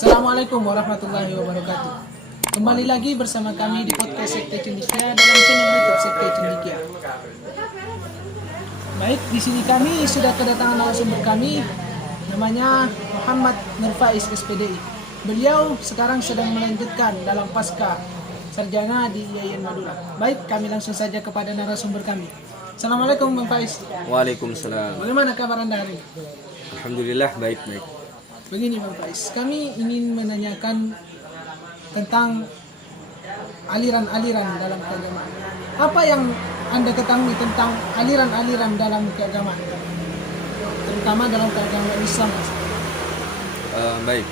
Assalamualaikum warahmatullahi wabarakatuh. Kembali lagi bersama kami di podcast Sekte Cendekia dalam channel YouTube Sekte Cendekia. Baik, di sini kami sudah kedatangan narasumber kami, namanya Muhammad Nur Faiz SPDI. Beliau sekarang sedang melanjutkan dalam pasca sarjana di IAIN Madura. Baik, kami langsung saja kepada narasumber kami. Assalamualaikum Bang Faiz. Waalaikumsalam. Bagaimana kabar Anda hari ini? Alhamdulillah baik-baik. Begini Bang Faiz, kami ingin menanyakan tentang aliran-aliran dalam keagamaan. Apa yang Anda ketahui tentang aliran-aliran dalam keagamaan, terutama dalam keagamaan Islam? Baik.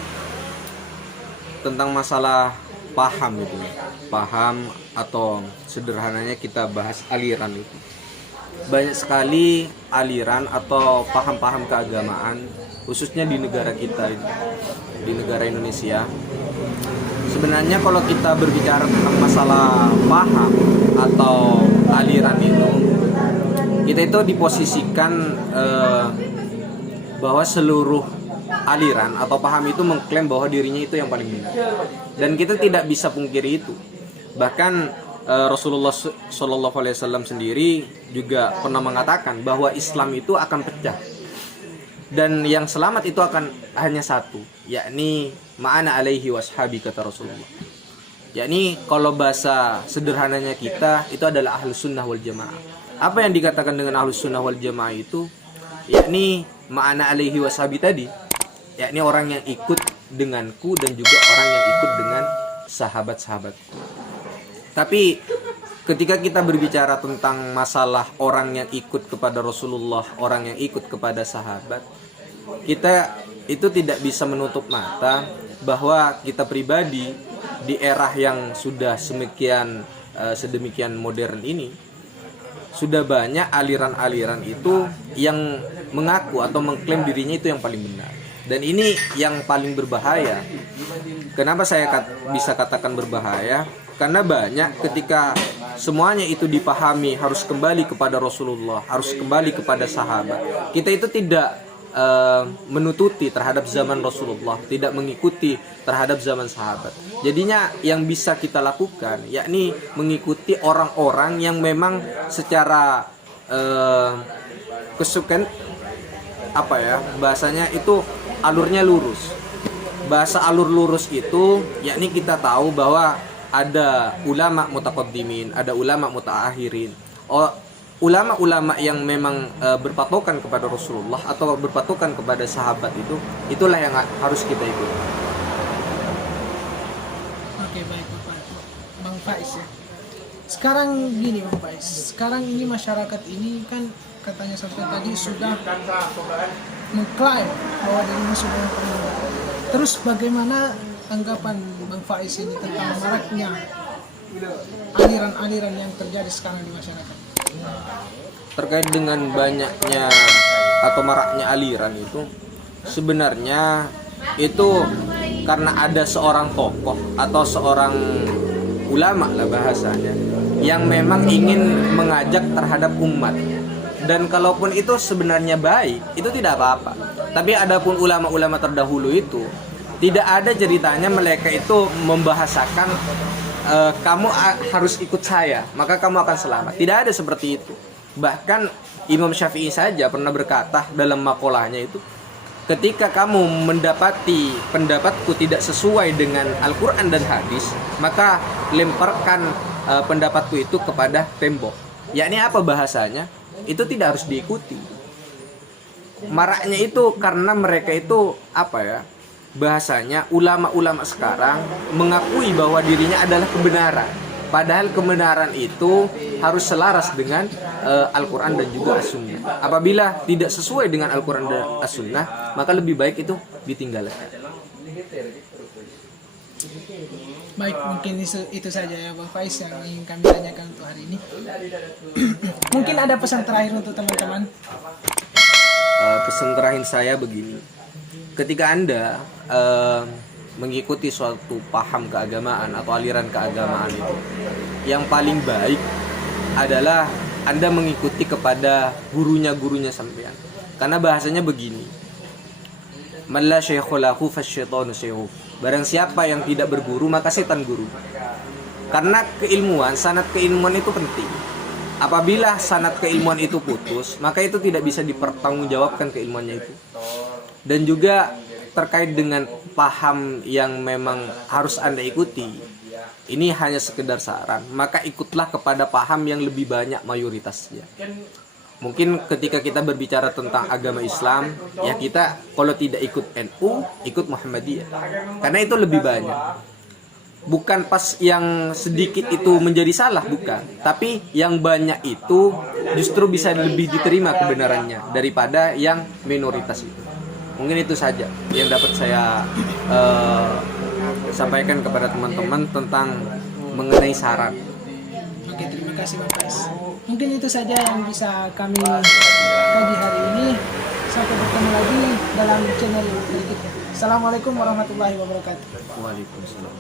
Tentang masalah paham itu, paham atau sederhananya kita bahas aliran itu. Banyak sekali aliran atau paham-paham keagamaan, khususnya di negara kita, di negara Indonesia. Sebenarnya kalau kita berbicara tentang masalah paham atau aliran itu, kita itu diposisikan bahwa seluruh aliran atau paham itu mengklaim bahwa dirinya itu yang paling benar. Dan kita tidak bisa pungkiri itu. Bahkan Rasulullah SAW sendiri juga pernah mengatakan bahwa Islam itu akan pecah. Dan yang selamat itu akan hanya satu, yakni ma'ana alaihi washabi, kata Rasulullah. Yakni kalau bahasa sederhananya kita itu adalah ahlus sunnah wal jamaah. Apa yang dikatakan dengan ahlus sunnah wal jamaah itu, yakni ma'ana alaihi washabi tadi, yakni orang yang ikut denganku dan juga orang yang ikut dengan sahabat-sahabatku. Tapi ketika kita berbicara tentang masalah orang yang ikut kepada Rasulullah, orang yang ikut kepada sahabat, kita itu tidak bisa menutup mata bahwa kita pribadi di era yang sudah sedemikian modern ini, sudah banyak aliran-aliran itu yang mengaku atau mengklaim dirinya itu yang paling benar. Dan ini yang paling berbahaya. Kenapa saya bisa katakan berbahaya? Karena banyak ketika semuanya itu dipahami harus kembali kepada Rasulullah, harus kembali kepada sahabat, kita itu tidak menututi terhadap zaman Rasulullah, tidak mengikuti terhadap zaman sahabat. Jadinya yang bisa kita lakukan yakni mengikuti orang-orang yang memang secara kesukaan bahasanya itu alurnya lurus. Bahasa alur lurus itu yakni kita tahu bahwa ada ulama mutaqaddimin, ada ulama mutaakhirin. Ulama-ulama yang memang berpatokan kepada Rasulullah atau berpatokan kepada sahabat itulah yang harus kita ikuti. Oke, baik Bang Faiz ya. Sekarang gini Bang Faiz, sekarang ini masyarakat ini kan katanya sampai tadi sudah mengklaim bahwa dirinya sudah yang paling benar. Terus bagaimana tanggapan Bang Faiz ini tentang maraknya aliran-aliran yang terjadi sekarang di masyarakat? Terkait dengan banyaknya atau maraknya aliran itu, sebenarnya itu karena ada seorang tokoh atau seorang ulama lah bahasanya yang memang ingin mengajak terhadap umat. Dan kalaupun itu sebenarnya baik, itu tidak apa-apa. Tapi adapun ulama-ulama terdahulu itu tidak ada ceritanya mereka itu membahasakan kamu harus ikut saya, maka kamu akan selamat. Tidak ada seperti itu. Bahkan Imam Syafi'i saja pernah berkata dalam makolahnya itu, ketika kamu mendapati pendapatku tidak sesuai dengan Al-Quran dan hadis, maka lemparkan pendapatku itu kepada tembok. Yakni apa bahasanya? Itu tidak harus diikuti. Maraknya itu karena mereka itu bahasanya ulama-ulama sekarang mengakui bahwa dirinya adalah kebenaran. Padahal kebenaran itu harus selaras dengan Al-Quran dan juga As-Sunnah. Apabila tidak sesuai dengan Al-Quran dan As-Sunnah, maka lebih baik itu ditinggalkan. Baik, mungkin itu saja ya Bang Faiz yang ingin kami tanyakan untuk hari ini. Mungkin ada pesan terakhir untuk teman-teman. Pesan terakhir saya begini. Ketika Anda mengikuti suatu paham keagamaan atau aliran keagamaan itu, yang paling baik adalah Anda mengikuti kepada gurunya sampean. Karena bahasanya begini, Man la syaikha lahu fasyaitanu syaikhuh. Barang siapa yang tidak berguru maka setan guru. Karena keilmuan, sanad keilmuan itu penting. Apabila sanad keilmuan itu putus, maka itu tidak bisa dipertanggungjawabkan keilmuannya itu. Dan juga terkait dengan paham yang memang harus Anda ikuti, ini hanya sekedar saran, maka ikutlah kepada paham yang lebih banyak mayoritasnya. Mungkin ketika kita berbicara tentang agama Islam, ya kita kalau tidak ikut NU, ikut Muhammadiyah. Karena itu lebih banyak. Bukan pas yang sedikit itu menjadi salah, bukan. Tapi yang banyak itu justru bisa lebih diterima kebenarannya daripada yang minoritas itu. Mungkin itu saja yang dapat saya sampaikan kepada teman-teman tentang mengenai saran. Oke, terima kasih Bang Faiz. Mungkin itu saja yang bisa kami kaji hari ini. Sampai bertemu lagi dalam channel berikutnya. Assalamualaikum warahmatullahi wabarakatuh. Waalaikumsalam.